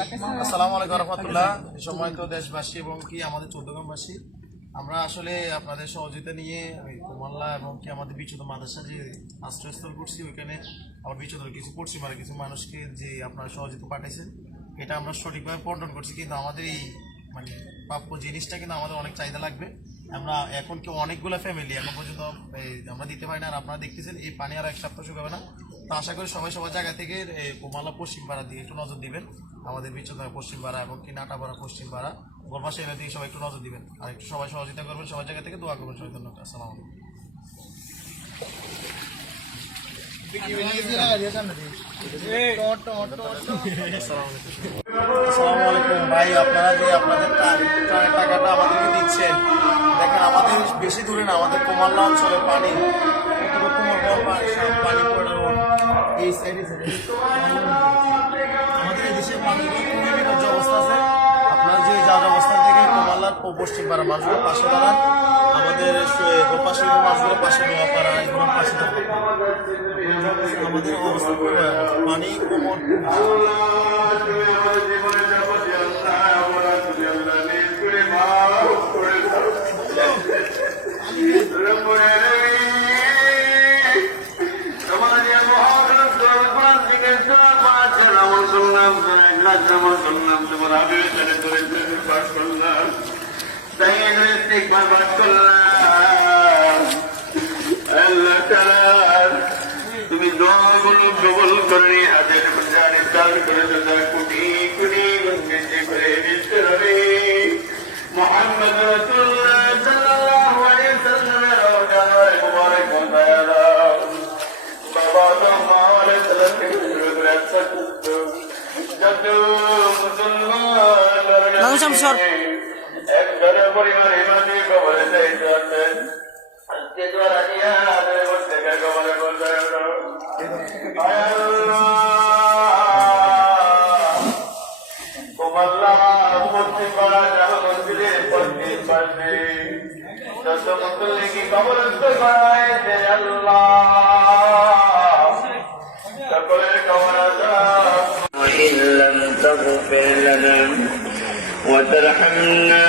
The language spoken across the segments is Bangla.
আসসালামু আলাইকুম রহমতুল্লাহ। সময় তো দেশবাসী এবং কি আমাদের চৌদ্দগ্রামবাসী, আমরা আসলে আপনাদের সহযোগিতা নিয়ে কুমাল্লা এবং কি আমাদের বিচুদ মাদ্রাসা যে আশ্রয়স্থল করছি, ওইখানে আমার বিচুদ কিছু পড়ছি মানে কিছু মানুষকে যে আপনারা সহযোগিতা পাঠাইছেন, এটা আমরা সঠিকভাবে বন্টন করছি। কিন্তু আমাদের এই মানে প্রাপ্য জিনিসটা কিন্তু আমাদের অনেক চাহিদা লাগবে। আমরা এখন কি অনেকগুলো ফ্যামিলি এখন পর্যন্ত আমরা দিতে পারি না। আর আপনারা দেখতেছেন এই পানি আর এক সপ্তাহ শুকাবে না। তো আশা করি সবাই সবার জায়গা থেকে কুমাল্লা পশ্চিম পাড়ার দিকে একটু নজর দিবেন। আমাদের বিচুদা পশ্চিম পাড়া এবং কি নাটাপাড়া পশ্চিম পাড়া গোলপাশা এলাকা দিকে সবাই একটু নজর দিবেন আর একটু সবাই সহযোগিতা করবেন। সবার জায়গা থেকে দোয়া করবেন। সবাই ধন্যবাদ। আসসালামু আলাইকুম। আসসালামু আলাইকুম ভাই, আপনারা যে আপনাদের টাকাটা আমাদেরকে দিচ্ছেন, দেখেন আমাদের বেশি দূরে না, আমাদের কুমাল্লা অঞ্চলের পানি পানি পড়ে এই সাইডে আমাদের এই দেশের মানুষগুলো খুবই বিপর্য অবস্থা আছে। আপনারা যে যার অবস্থান থেকে কুমাল্লার পশ্চিম পাড়া মানুষগুলোর পাশে দাঁড়ান, আমাদের পাশে মানুষগুলোর পাশে দেওয়া পাড়া এগুলোর পাশে আমাদের অবস্থা পানি কোমর তুমি ডবল করে হাতের চাল করে কোটি কোটি করে দিতে হবে। মোহাম্মদ রাসূলুল্লাহ সাল্লাল্লাহু আলাইহি ওয়াসাল্লামের রওজার মুবারক বানায়া বাবা আমার সালাত থেকে শুরু করে যত মুসলমান একবার পরিবারে মানে কবরে যাইতে আছেন আজকে দ্বারা নিয়ে আমাদের বসে কবরে বলতে কুমাল্লা পশ্চিম পাড়া জামা মসজিদের পশ্চিম পাশে যত মুসল্লি কি কবরস্থ করায় দে আল্লাহ সকলের কবর আযাব وإن لم تغفر لنا وترحمنا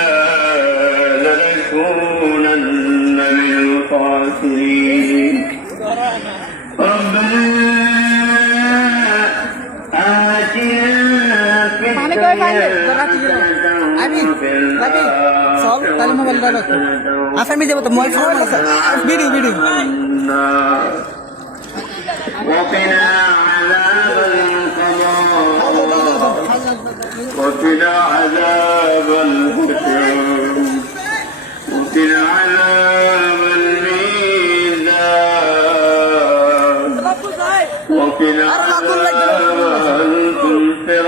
لنكونن من الخاسرين ربنا آتنا في الدنيا وقنا عذاب القبر وقنا عذاب الحشر وقنا عذاب الميزان وقنا عذاب الانفراد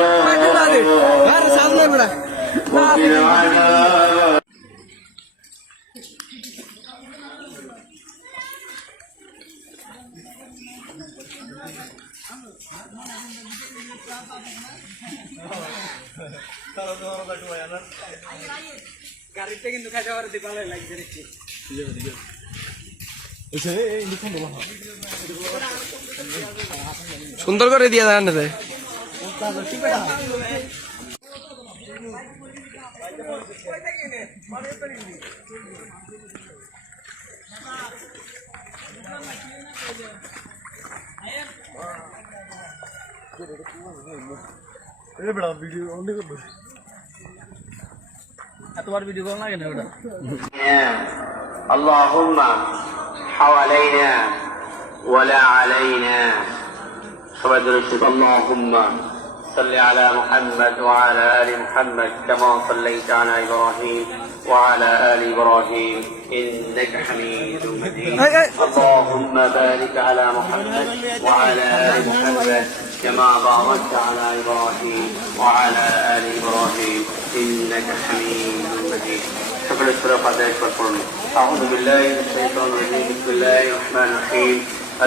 وقنا عذاب গাড়িতে কিন্তু খাইতে পারতে ভালো লাগছে দেখছি সুন্দর করে দিয়ে দেন না এতবার ভিডিও কল লাগে না ওটা اللهم حوالينا ولا علينا اللهم صل على محمد وعلى آل محمد كما صليت على إبراهيم وعلى آل إبراهيم إنك حميد مجيد اللهم بارك على محمد وعلى آل محمد كما باركت على إبراهيم وعلى آل إبراهيم إنك حميد مجيد. شكرا للشرف على ذلك والفضل. أعوذ بالله من الشيطان الرجيم. بسم الله الرحمن الرحيم.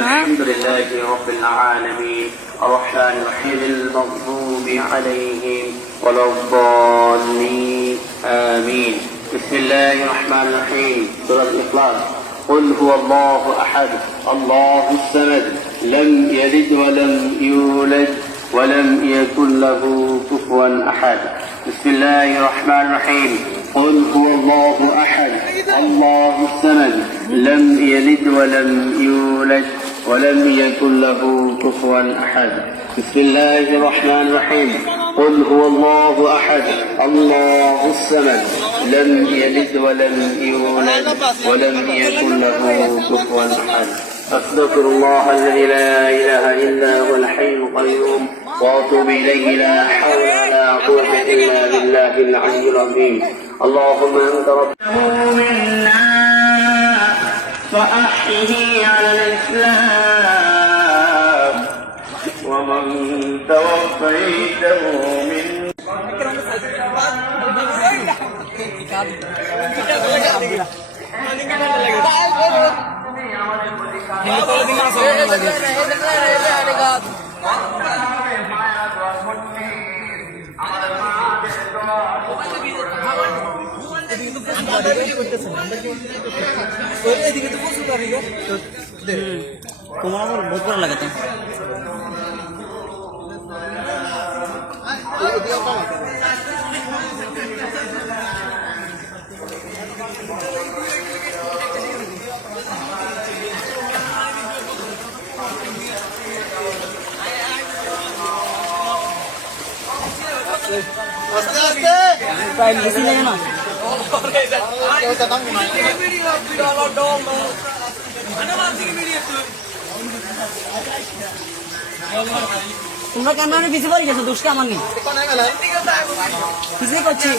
الحمد لله رب العالمين الرحمن الرحيم المغضوب عليهم ولا الضالين آمين. بسم الله الرحمن الرحيم. سورة الإخلاص. قل هو الله أحد الله الصمد لم يلد ولم يولد ولم يكن له كفوا أحد. بسم الله الرحمن الرحيم. قل هو الله أحد الله الصمد لم يلد ولم يولد ولم يكن له كفوا أحد. بسم الله الرحمن الرحيم. قل هو الله أحد الله الصمد لم يلد ولم يولد ولم يكن له كفوا أحد. أستغفر الله الذي لا إله إلا هو الحي القيوم وأتوب إليه لا حول ولا قوة إلا بالله العلي العظيم. اللهم أنت ربه منا فأحيه على الإسلام ومن توفيته منا তোমার আমার বহুত ভালো লাগে তো আস্তে আস্তে টাইম বেশি লাগে না তোমরা ক্যামেরা বেশি পড়ে গেছো দোষ আমার নেই কিছুই করছি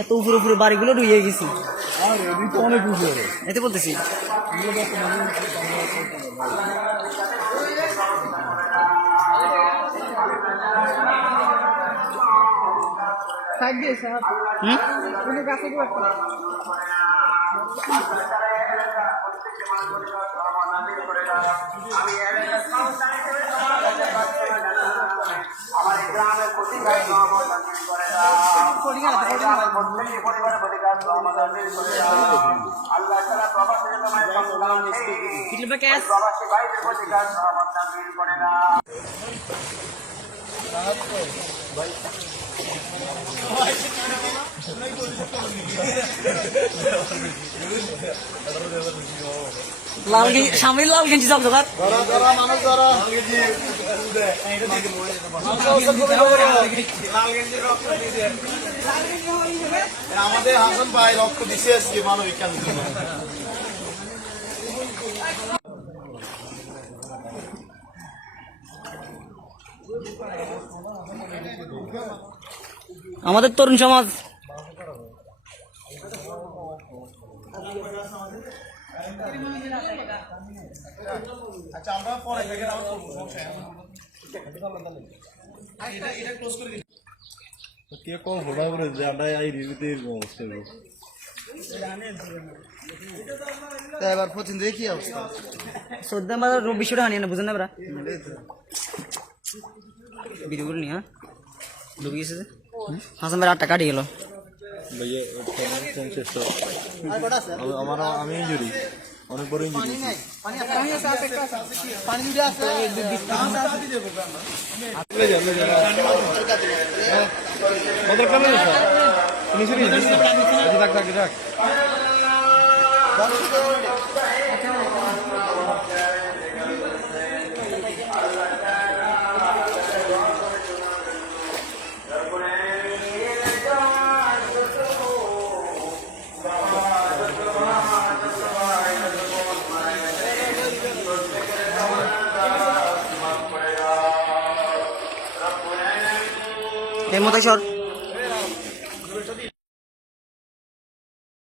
এত উপরে উপরে বাড়িগুলো ডুয়ে গেছি অনেক উপরে এতে বলতেছি লাল গেঞ্জি সামনে লাল গেঞ্জি চল দোকান আমাদের হাসান ভাই রক্ত দিছে আজকে মানবিক কাজে আমাদের তরুণ সমাজ আচ্ছা আমরা পরে থেকে আবার করব এটা ক্লোজ করে দিই কে কোন হোড়া করে জানা আই রিভিতে অবস্থা তা এবার প্রতিদিন দেখি অবস্থা সদ্যা মারা বিষয়টা আনি না বুঝেন না বড়া ভিডিও করে নি হ্যাঁ ডুবে গেছে যে হাসান ভাই 8 টাকা কাটি গেল ভাইয়া ফোন শেষ তো আমার আমি ইনজুরি অনেক বড় ইনজুরি পানি আছে পানি দিতে আছে কত কামে আছে তুমি শুনি রাখ এই মতো সর